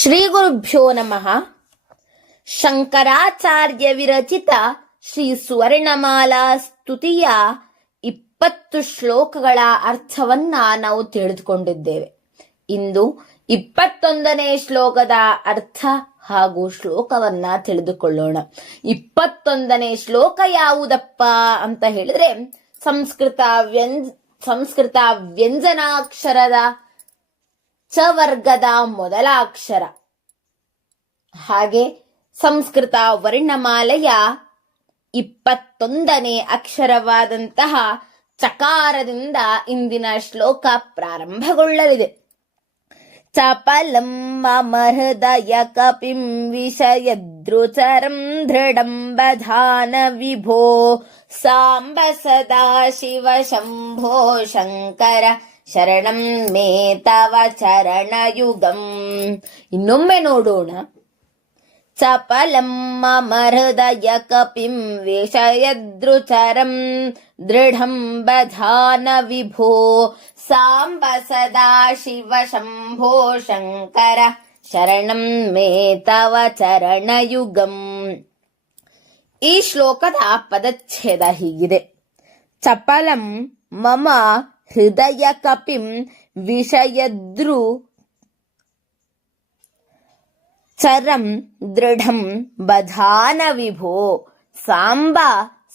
ಶ್ರೀ ಗುರುಭ್ಯೋ ನಮಃ. ಶಂಕರಾಚಾರ್ಯ ವಿರಚಿತ ಶ್ರೀ ಸುವರ್ಣಮಾಲಾ ಸ್ತುತಿಯ 20 ಶ್ಲೋಕಗಳ ಅರ್ಥವನ್ನ ನಾವು ತಿಳಿದುಕೊಂಡಿದ್ದೇವೆ. ಇಂದು 21ನೇ ಶ್ಲೋಕದ ಅರ್ಥ ಹಾಗೂ ಶ್ಲೋಕವನ್ನ ತಿಳಿದುಕೊಳ್ಳೋಣ. 21ನೇ ಶ್ಲೋಕ ಯಾವುದಪ್ಪ ಅಂತ ಹೇಳಿದ್ರೆ ಸಂಸ್ಕೃತ ವ್ಯಂಜನಾಕ್ಷರದ ಚ ವರ್ಗದ ಮೊದಲ ಅಕ್ಷರ, ಹಾಗೆ ಸಂಸ್ಕೃತ ವರ್ಣಮಾಲೆಯ 21ನೇ ಅಕ್ಷರವಾದಂತಹ ಚಕಾರದಿಂದ ಇಂದಿನ ಶ್ಲೋಕ ಪ್ರಾರಂಭಗೊಳ್ಳಲಿದೆ. ಚಪಲಂ ಮಮ ಹೃದಯ ಕಪಿಂ ವಿಷಯದೃಚರಂ ದೃಢಂ ಬಧಾನ ವಿಭೋ ಸಾಂಬ ಸದಾ ಶಿವ ಶಂಭೋ ಶಂಕರ ಶರಣಂ ಮೇ ತವ ಚರಣಯುಗಂ. ಇನ್ನೊಮ್ಮೆ ನೋಡೋಣ. ಚಪಲಂ ಮಮ ಹೃದಯ ಕಪಿಂ ವಿಷಯದೃಚರಂ ದೃಢಂ ಬಧಾನ ವಿಭೋ ಸಾಂಬ ಸದಾ ಶಿವ ಶಂಭೋ ಶಂಕರ ಶರಣಂ ಮೇ ತವ ಚರಣಯುಗಂ. ಈ ಶ್ಲೋಕದ ಪದಚ್ಛೇದ ಹೀಗಿದೆ. ಚಪಲಂ ಮಮ ಹೃದಯ ಕಪಿಂ ವಿಷಯದೃ ಚರಂ ದೃಢಂ ಬಧಾನ ವಿಭೋ ಸಾಂಬ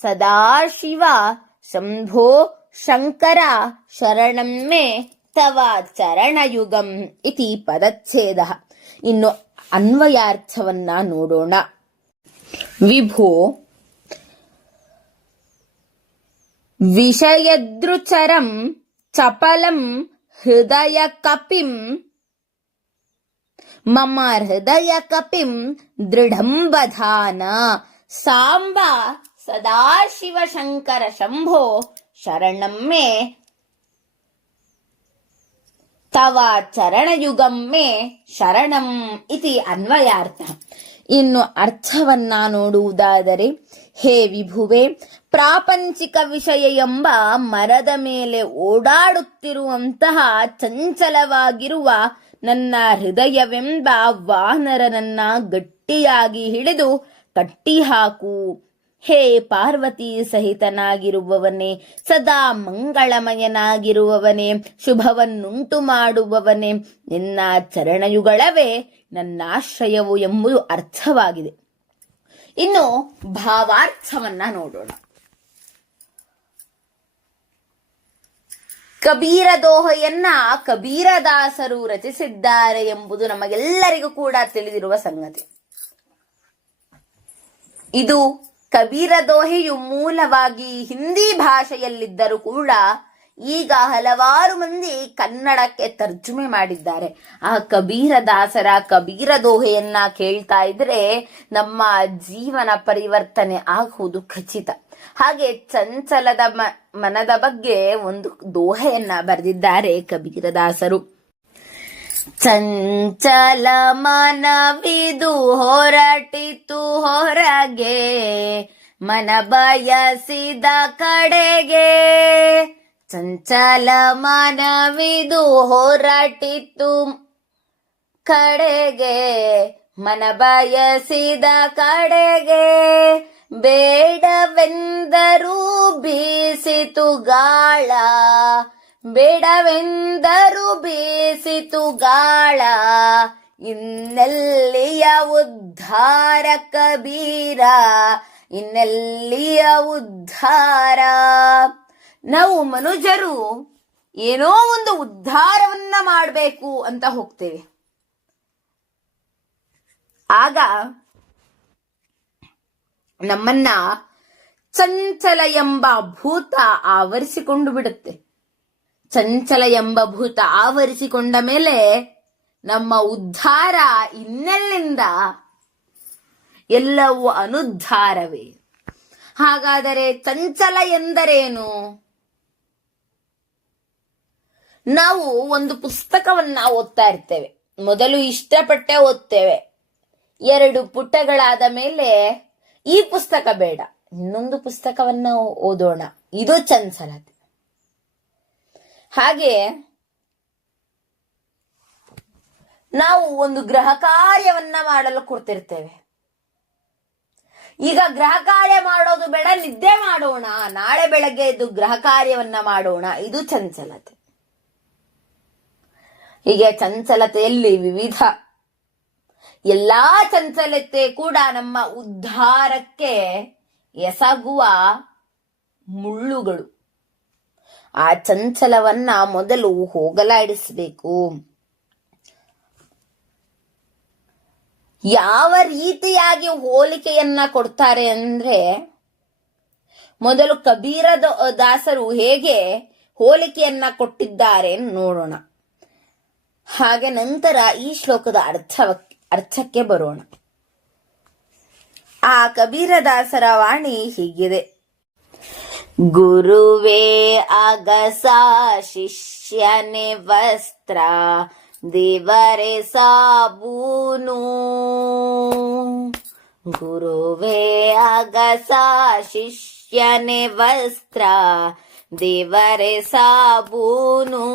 ಸದಾಶಿವ ಶಂಭೋ ಶಂಕರ ಶರಣಂ ಮೇ ತವ ಚರಣಯುಗಂ ಇತಿ ಪದಚ್ಛೇದ. ಇನ್ನು ಅನ್ವಯಾರ್ಥವನ್ನ ನೋಡೋಣ. ವಿಭೋ ವಿಷಯದೃಚರಂ ಚಪಲಂ ಹೃದಯ ಕಪಿಂ ಮಮ ಹೃದಯ ಕಪಿಂ ದೃಢಂ ಬಧಾನ ಸಾಂಬ ಸದಾಶಿವ ಶಂಕರ ಶಂಭೋ ಶರಣಂ ಮೇ ತವ ಚರಣಯುಗಂ ಮೇ ಶರಣಂ ಇತಿ ಅನ್ವಯಾರ್ಥ. ಇನ್ನು ಅರ್ಥವನ್ನ ನೋಡುವುದಾದರೆ, ಹೇ ವಿಭುವೆ, ಪ್ರಾಪಂಚಿಕ ವಿಷಯ ಎಂಬ ಮರದ ಮೇಲೆ ಓಡಾಡುತ್ತಿರುವಂತಹ ಚಂಚಲವಾಗಿರುವ ನನ್ನ ಹೃದಯವೆಂಬ ವಾನರನನ್ನ ಗಟ್ಟಿಯಾಗಿ ಹಿಡಿದು ಕಟ್ಟಿಹಾಕು. ಹೇ ಪಾರ್ವತಿ ಸಹಿತನಾಗಿರುವವನೇ, ಸದಾ ಮಂಗಳಮಯನಾಗಿರುವವನೇ, ಶುಭವನ್ನುಂಟು ಮಾಡುವವನೇ, ನಿನ್ನ ಚರಣಯುಗಳವೇ ನನ್ನಾಶ್ರಯವು ಎಂಬುದು ಅರ್ಥವಾಗಿದೆ. ಇನ್ನು ಭಾವಾರ್ಥವನ್ನ ನೋಡೋಣ. ಕಬೀರ ದೋಹೆಯನ್ನ ಕಬೀರದಾಸರು ರಚಿಸಿದ್ದಾರೆ ಎಂಬುದು ನಮಗೆಲ್ಲರಿಗೂ ಕೂಡ ತಿಳಿದಿರುವ ಸಂಗತಿ. ಇದು ಕಬೀರ ದೋಹೆಯು ಮೂಲವಾಗಿ ಹಿಂದಿ ಭಾಷೆಯಲ್ಲಿದ್ದರೂ ಕೂಡ ಈಗ ಹಲವಾರು ಮಂದಿ ಕನ್ನಡಕ್ಕೆ ತರ್ಜುಮೆ ಮಾಡಿದ್ದಾರೆ. ಆ ಕಬೀರದಾಸರ ಕಬೀರ ದೋಹೆಯನ್ನ ಕೇಳ್ತಾ ಇದ್ರೆ ನಮ್ಮ ಜೀವನ ಪರಿವರ್ತನೆ ಆಗುವುದು ಖಚಿತ. ಹಾಗೆ ಚಂಚಲದ ಮನದ ಬಗ್ಗೆ ಒಂದು ದೋಹೆಯನ್ನ ಬರೆದಿದ್ದಾರೆ ಕಬೀರದಾಸರು. ಚಂಚಲ ಮನವಿದು ಹೊರಟಿತು ಹೊರಗೆ, ಮನ ಬಯಸಿದ ಕಡೆಗೆ. ಚಂಚಲ ಮನವಿದು ಹೊರಟಿತು ಕಡೆಗೆ, ಮನ ಬಯಸಿದ ಕಡೆಗೆ. ಬೇಡವೆಂದರೂ ಬೀಸಿತು ಗಾಳ, ಬೇಡವೆಂದರೂ ಬೀಸಿತು ಗಾಳ. ಇನ್ನೆಲ್ಲಿಯ ಉದ್ಧಾರ ಕಬೀರ, ಇನ್ನೆಲ್ಲಿಯ ಉದ್ಧಾರ. ನಾವು ಮನುಜರು ಏನೋ ಒಂದು ಉದ್ಧಾರವನ್ನ ಮಾಡಬೇಕು ಅಂತ ಹೋಗ್ತೇವೆ. ಆಗ ನಮ್ಮನ್ನ ಚಂಚಲ ಎಂಬ ಭೂತ ಆವರಿಸಿಕೊಂಡು ಬಿಡುತ್ತೆ. ಚಂಚಲ ಎಂಬ ಭೂತ ಆವರಿಸಿಕೊಂಡ ಮೇಲೆ ನಮ್ಮ ಉದ್ಧಾರ ಇನ್ನೆಲ್ಲಿಂದ? ಎಲ್ಲವೂ ಅನುದ್ಧಾರವೇ. ಹಾಗಾದರೆ ಚಂಚಲ ಎಂದರೇನು? ನಾವು ಒಂದು ಪುಸ್ತಕವನ್ನ ಓದ್ತಾ ಇರ್ತೇವೆ. ಮೊದಲು ಇಷ್ಟಪಟ್ಟೆ ಓದ್ತೇವೆ. 2 ಪುಟಗಳಾದ ಮೇಲೆ ಈ ಪುಸ್ತಕ ಬೇಡ, ಇನ್ನೊಂದು ಪುಸ್ತಕವನ್ನ ಓದೋಣ, ಇದು ಚಂಚಲತೆ. ಹಾಗೆ ನಾವು ಒಂದು ಗೃಹ ಕಾರ್ಯವನ್ನ ಮಾಡಲು ಕೂರ್ತಿರ್ತೇವೆ. ಈಗ ಗೃಹ ಕಾರ್ಯ ಮಾಡೋದು ಬೇಡ, ನಿದ್ದೆ ಮಾಡೋಣ, ನಾಳೆ ಬೆಳಗ್ಗೆ ಎದ್ದು ಗೃಹ ಕಾರ್ಯವನ್ನ ಮಾಡೋಣ, ಇದು ಚಂಚಲತೆ. ಹೀಗೆ ಚಂಚಲತೆಯಲ್ಲಿ ವಿವಿಧ, ಎಲ್ಲಾ ಚಂಚಲತೆ ಕೂಡ ನಮ್ಮ ಉದ್ಧಾರಕ್ಕೆ ಎಸಗುವ ಮುಳ್ಳುಗಳು. ಆ ಚಂಚಲವನ್ನ ಮೊದಲು ಹೋಗಲಾಡಿಸಬೇಕು. ಯಾವ ರೀತಿಯಾಗಿ ಹೋಲಿಕೆಯನ್ನ ಕೊಡ್ತಾರೆ ಅಂದ್ರೆ, ಮೊದಲು ಕಬೀರ ದಾಸರು ಹೇಗೆ ಹೋಲಿಕೆಯನ್ನ ಕೊಟ್ಟಿದ್ದಾರೆ ನೋಡೋಣ. ಹಾಗೆ ನಂತರ ಈ ಶ್ಲೋಕದ ಅರ್ಥಕ್ಕೆ ಬರೋಣ. ಆ ಕಬೀರ ದಾಸರ ವಾಣಿ ಹೀಗಿದೆ. ಗುರುವೇ ಅಗಸ ಶಿಷ್ಯನೇ ವಸ್ತ್ರ, ದೇವರೇ ಸಾಬೂನು. ಗುರುವೇ ಅಗಸ ಶಿಷ್ಯನೇ ವಸ್ತ್ರ, ದೇವರೇ ಸಾಬೂನು.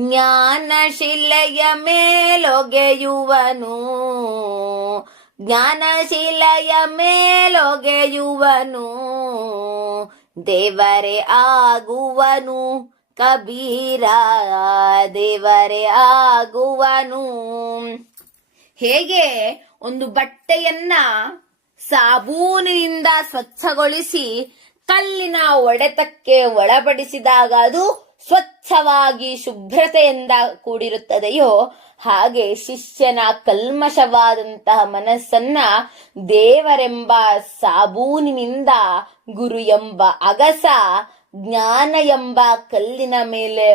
ಜ್ಞಾನಶಿಲೆಯ ಮೇಲೊಗೆಯುವನು, ಜ್ಞಾನಶಿಲೆಯ ಮೇಲೊಗೆಯುವನು, ದೇವರೇ ಆಗುವನು. ಕಬೀರ ದೇವರೇ ಆಗುವನು. ಹೇಗೆ ಒಂದು ಬಟ್ಟೆಯನ್ನ ಸಾಬೂನಿನಿಂದ ಸ್ವಚ್ಛಗೊಳಿಸಿ ಕಲ್ಲಿನ ಒಡೆತಕ್ಕೆ ಒಳಪಡಿಸಿದಾಗ ಅದು ಸ್ವಚ್ಛವಾಗಿ ಶುಭ್ರತೆಯಿಂದ ಕೂಡಿರುತ್ತದೆಯೋ, ಹಾಗೆ ಶಿಷ್ಯನ ಕಲ್ಮಶವಾದಂತಹ ಮನಸ್ಸನ್ನ ದೇವರೆಂಬ ಸಾಬೂನಿನಿಂದ, ಗುರು ಎಂಬ ಅಗಸ ಜ್ಞಾನ ಎಂಬ ಕಲ್ಲಿನ ಮೇಲೆ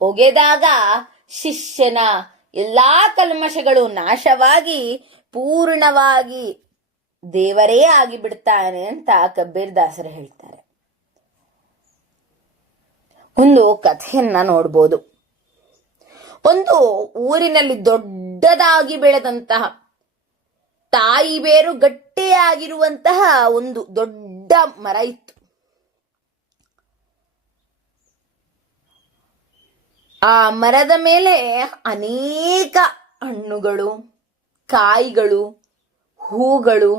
ಒಗೆದಾಗ ಶಿಷ್ಯನ ಎಲ್ಲಾ ಕಲ್ಮಶಗಳು ನಾಶವಾಗಿ ಪೂರ್ಣವಾಗಿ ದೇವರೇ ಆಗಿಬಿಡ್ತಾನೆ ಅಂತ ಕಬೀರ್ ದಾಸರು ಹೇಳ್ತಾರೆ. ಒಂದು ಕಥೆಯನ್ನ ನೋಡ್ಬೋದು. ಒಂದು ಊರಿನಲ್ಲಿ ದೊಡ್ಡದಾಗಿ ಬೆಳೆದಂತಹ, ತಾಯಿ ಬೇರು ಗಟ್ಟಿಯಾಗಿರುವಂತಹ ಒಂದು ದೊಡ್ಡ ಮರ ಇತ್ತು. ಆ ಮರದ ಮೇಲೆ ಅನೇಕ ಹಣ್ಣುಗಳು, ಕಾಯಿಗಳು, ಹೂಗಳು,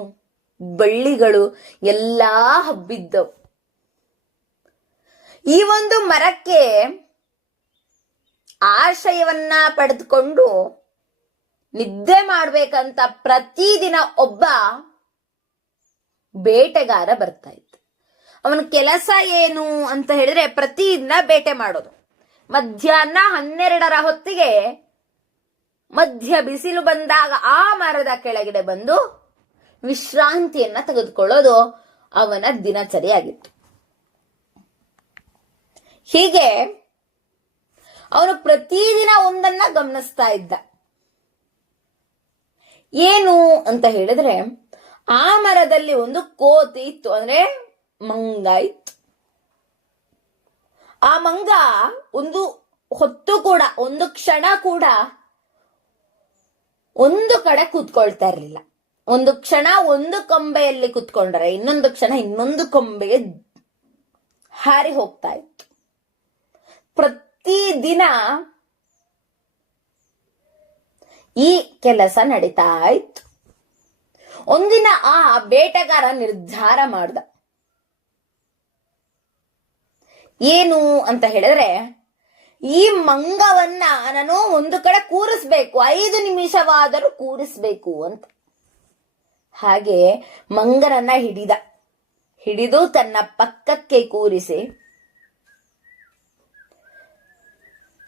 ಬಳ್ಳಿಗಳು ಎಲ್ಲಾ ಹಬ್ಬಿದ್ದವು. ಈ ಒಂದು ಮರಕ್ಕೆ ಆಶ್ರಯವನ್ನ ಪಡೆದುಕೊಂಡು ನಿದ್ದೆ ಮಾಡ್ಬೇಕಂತ ಪ್ರತಿದಿನ ಒಬ್ಬ ಬೇಟೆಗಾರ ಬರ್ತಾ ಇತ್ತು. ಅವನ ಕೆಲಸ ಏನು ಅಂತ ಹೇಳಿದ್ರೆ, ಪ್ರತಿದಿನ ಬೇಟೆ ಮಾಡೋದು. ಮಧ್ಯಾಹ್ನ 12ರ ಹೊತ್ತಿಗೆ ಮಧ್ಯ ಬಿಸಿಲು ಬಂದಾಗ ಆ ಮರದ ಕೆಳಗಡೆ ಬಂದು ವಿಶ್ರಾಂತಿಯನ್ನ ತೆಗೆದುಕೊಳ್ಳೋದು ಅವನ ದಿನಚರಿಯಾಗಿತ್ತು. ಹೀಗೆ ಅವನು ಪ್ರತಿದಿನ ಒಂದನ್ನ ಗಮನಿಸ್ತಾ ಇದ್ದ. ಏನು ಅಂತ ಹೇಳಿದ್ರೆ, ಆ ಮರದಲ್ಲಿ ಒಂದು ಕೋತಿ ಇತ್ತು, ಅಂದ್ರೆ ಮಂಗ ಇತ್ತು. ಆ ಮಂಗ ಒಂದು ಹೊತ್ತು ಕೂಡ, ಒಂದು ಕ್ಷಣ ಕೂಡ ಒಂದು ಕಡೆ ಕೂತ್ಕೊಳ್ತಾ ಇರಲಿಲ್ಲ. ಒಂದು ಕ್ಷಣ ಒಂದು ಕೊಂಬೆಯಲ್ಲಿ ಕೂತ್ಕೊಂಡ್ರೆ ಇನ್ನೊಂದು ಕ್ಷಣ ಇನ್ನೊಂದು ಕೊಂಬೆಗೆ ಹಾರಿ ಹೋಗ್ತಾ ಇತ್ತು. ಪ್ರತಿದಿನ ಈ ಕೆಲಸ ನಡೀತಾ ಇತ್ತು. ಒಂದಿನ ಆ ಬೇಟೆಗಾರ ನಿರ್ಧಾರ ಮಾಡ್ದ. ಏನು ಅಂತ ಹೇಳಿದ್ರೆ, ಈ ಮಂಗವನ್ನ ನಾನು ಒಂದು ಕಡೆ ಕೂರಿಸ್ಬೇಕು, 5 ನಿಮಿಷವಾದರೂ ಕೂರಿಸ್ಬೇಕು ಅಂತ. ಹಾಗೆ ಮಂಗನನ್ನ ಹಿಡಿದು ತನ್ನ ಪಕ್ಕಕ್ಕೆ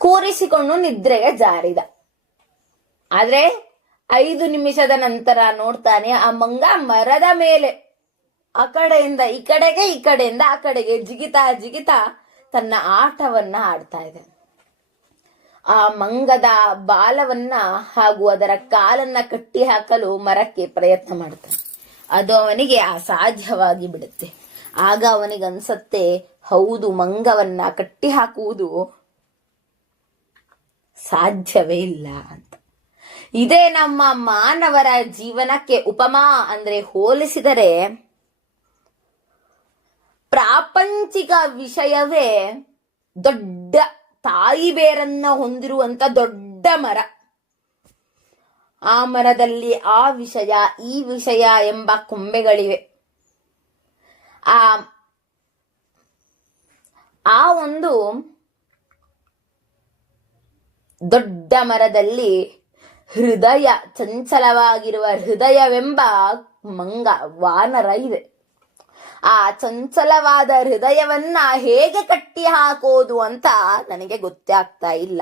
ಕೂರಿಸಿಕೊಂಡು ನಿದ್ರೆಗೆ ಜಾರಿದ. ಆದ್ರೆ 5 ನಿಮಿಷದ ನಂತರ ನೋಡ್ತಾನೆ, ಆ ಮಂಗ ಮರದ ಮೇಲೆ ಆ ಕಡೆಯಿಂದ ಈ ಕಡೆಗೆ, ಈ ಕಡೆಯಿಂದ ಆ ಕಡೆಗೆ ಜಿಗಿತಾ ತನ್ನ ಆಟವನ್ನ ಆಡ್ತಾ ಇದೆ. ಆ ಮಂಗದ ಬಾಲವನ್ನ ಹಾಗೂ ಅದರ ಕಾಲನ್ನ ಕಟ್ಟಿ ಹಾಕಲು ಮರಕ್ಕೆ ಪ್ರಯತ್ನ ಮಾಡ್ತಾನೆ. ಅದು ಅವನಿಗೆ ಅಸಾಧ್ಯವಾಗಿ ಬಿಡುತ್ತೆ. ಆಗ ಅವನಿಗನ್ಸತ್ತೆ, ಹೌದು, ಮಂಗವನ್ನ ಕಟ್ಟಿ ಹಾಕುವುದು ಸಾಧ್ಯವೇ ಇಲ್ಲ ಅಂತ. ಇದೇ ನಮ್ಮ ಮಾನವರ ಜೀವನಕ್ಕೆ ಉಪಮಾ, ಅಂದ್ರೆ ಹೋಲಿಸಿದರೆ ಪ್ರಾಪಂಚಿಕ ವಿಷಯವೇ ದೊಡ್ಡ ತಾಯಿ ಬೇರನ್ನ ಹೊಂದಿರುವಂತ ದೊಡ್ಡ ಮರ. ಆ ಮರದಲ್ಲಿ ಆ ವಿಷಯ ಈ ವಿಷಯ ಎಂಬ ಕೊಂಬೆಗಳಿವೆ. ಆ ಆ ಒಂದು ದೊಡ್ಡ ಮರದಲ್ಲಿ ಹೃದಯ, ಚಂಚಲವಾಗಿರುವ ಹೃದಯವೆಂಬ ವಾನರ ಇದೆ. ಆ ಚಂಚಲವಾದ ಹೃದಯವನ್ನ ಹೇಗೆ ಕಟ್ಟಿ ಹಾಕೋದು ಅಂತ ನನಗೆ ಗೊತ್ತೇ ಆಗ್ತಾ ಇಲ್ಲ.